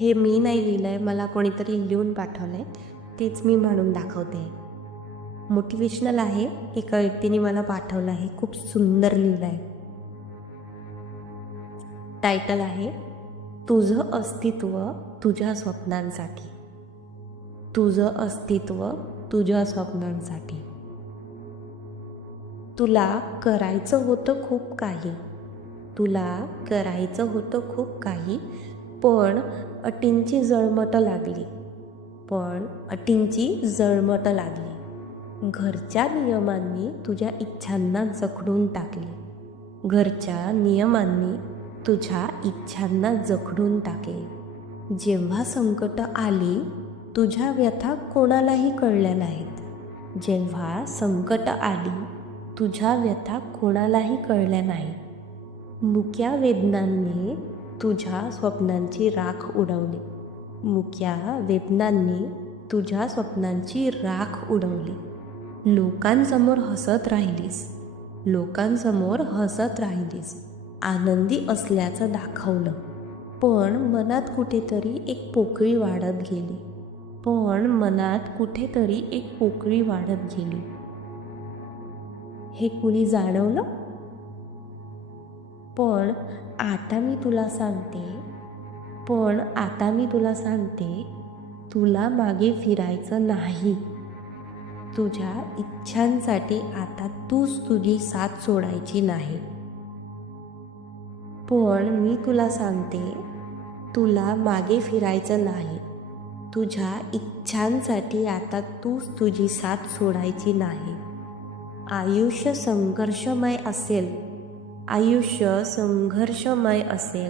हे मी नाही लिहिलं आहे मला कोणीतरी लिहून पाठवलं आहे तेच मी म्हणून दाखवते. मोटिवेशनल आहे एका व्यक्तीने मला पाठवलं आहे खूप सुंदर लिहिलं आहे टायटल आहे तुझं अस्तित्व तुझ्या स्वप्नांसाठी. तुझं अस्तित्व तुझ्या स्वप्नांसाठी. तुला करायचं होतं खूप काही. तुला करायचं होतं खूप काही. पण अटींची जळमटं लागली. पण अटींची जळमटं लागली. घरच्या नियमांनी तुझ्या इच्छांना जखडून टाकले. घरच्या नियमांनी तुझ्या इच्छांना जखडून टाकेल. जेव्हा संकट आली तुझ्या व्यथा कोणालाही कळल्या नाहीत. जेव्हा संकट आली तुझ्या व्यथा कोणालाही कळल्या नाही मुक्या वेदनांनी तुझ्या स्वप्नांची राख उडवली. मुक्या वेदनांनी तुझ्या स्वप्नांची राख उडवली. लोकांसमोर हसत राहिलीस. लोकांसमोर हसत राहिलीस. आनंदी असल्याचं दाखवलं. पण मनात कुठेतरी एक पोकळी वाढत गेली. पण मनात कुठेतरी एक पोकळी वाढत गेली. हे कुणी जाणवलं? पण आता मी तुला सांगते पण आता मी तुला सांगते तुला मागे फिरायचं नाही. तुझ्या इच्छांसाठी आता तूच तुझी साथ सोडायची नाही. पण मी तुला सांगते तुला मागे फिरायचं नाही. तुझ्या इच्छांसाठी आता तूच तुझी साथ सोडायची नाही. आयुष्य संघर्षमय असेल. आयुष्य संघर्षमय असेल.